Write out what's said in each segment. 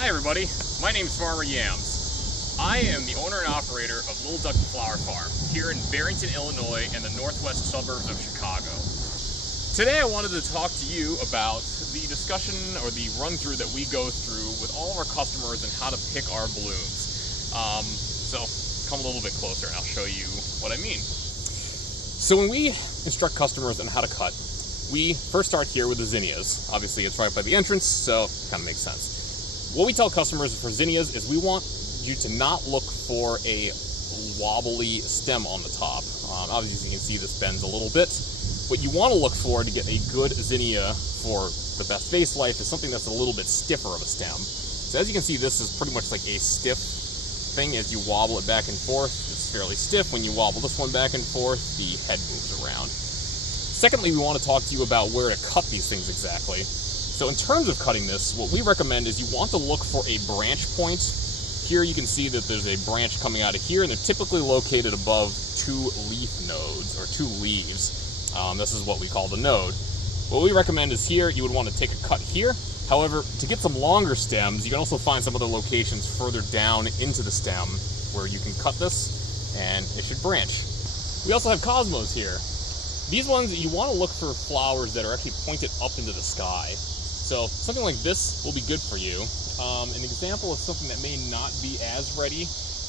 Hi everybody, my name is Farmer Yams. I am the owner and operator of Little Ducky Flower Farm here in Barrington, Illinois and the northwest suburbs of Chicago. Today I wanted to talk to you about the discussion or the run-through that we go through with all of our customers and how to pick our blooms. So come a little bit closer and I'll show you what I mean. So when we instruct customers on how to cut, we first start here with the zinnias. Obviously it's right by the entrance, so it kind of makes sense. What we tell customers for zinnias is we want you to not look for a wobbly stem on the top. Obviously you can see this bends a little bit. What you want to look for to get a good zinnia for the best vase life is something that's a little bit stiffer of a stem. So as you can see, this is pretty much like a stiff thing. As you wobble it back and forth, it's fairly stiff. When you wobble this one back and forth, the head moves around. Secondly, we want to talk to you about where to cut these things exactly. So in terms of cutting this, what we recommend is you want to look for a branch point. Here you can see that there's a branch coming out of here, and they're typically located above two leaf nodes, or two leaves. This is what we call the node. What we recommend is here, you would want to take a cut here. However, to get some longer stems, you can also find some other locations further down into the stem where you can cut this, and it should branch. We also have cosmos here. These ones, you want to look for flowers that are actually pointed up into the sky. So something like this will be good for you. An example of something that may not be as ready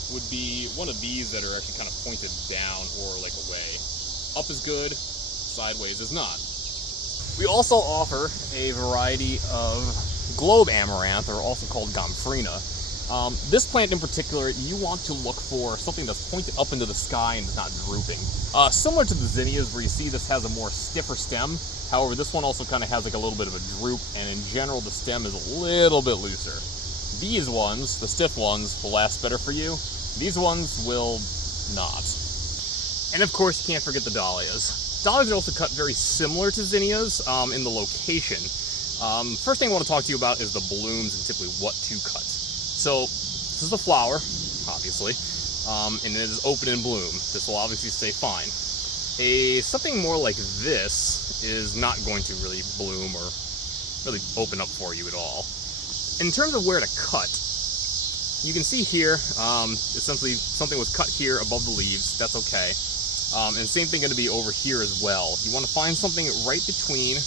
would be one of these that are actually kind of pointed down or like away. Up is good, sideways is not. We also offer a variety of globe amaranth, or also called gomphrena. This plant in particular, you want to look for something that's pointed up into the sky and is not drooping. Similar to the zinnias, where you see this has a more stiffer stem. However, this one also kind of has like a little bit of a droop, and in general, the stem is a little bit looser. These ones, the stiff ones, will last better for you. These ones will not. And of course, you can't forget the dahlias. Dahlias are also cut very similar to zinnias in the location. First thing I want to talk to you about is the blooms and typically what to cut. So this is the flower, obviously, and it is open in bloom. This will obviously stay fine. Something more like this is not going to really bloom or really open up for you at all. In terms of where to cut, you can see here, essentially something was cut here above the leaves. That's okay. And same thing going to be over here as well. You want to find something right between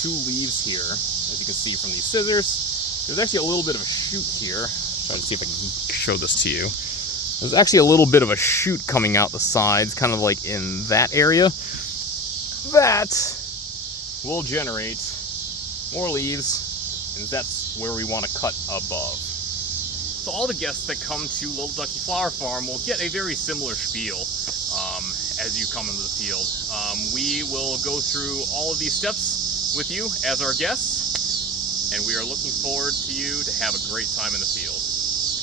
two leaves here, as you can see from these scissors. There's actually a little bit of a shoot here. Try to see if I can show this to you. There's actually a little bit of a shoot coming out the sides, kind of like in that area. That will generate more leaves, and that's where we want to cut above. So all the guests that come to Little Ducky Flower Farm will get a very similar spiel as you come into the field. We will go through all of these steps with you as our guests, and we are looking forward to you to have a great time in the field.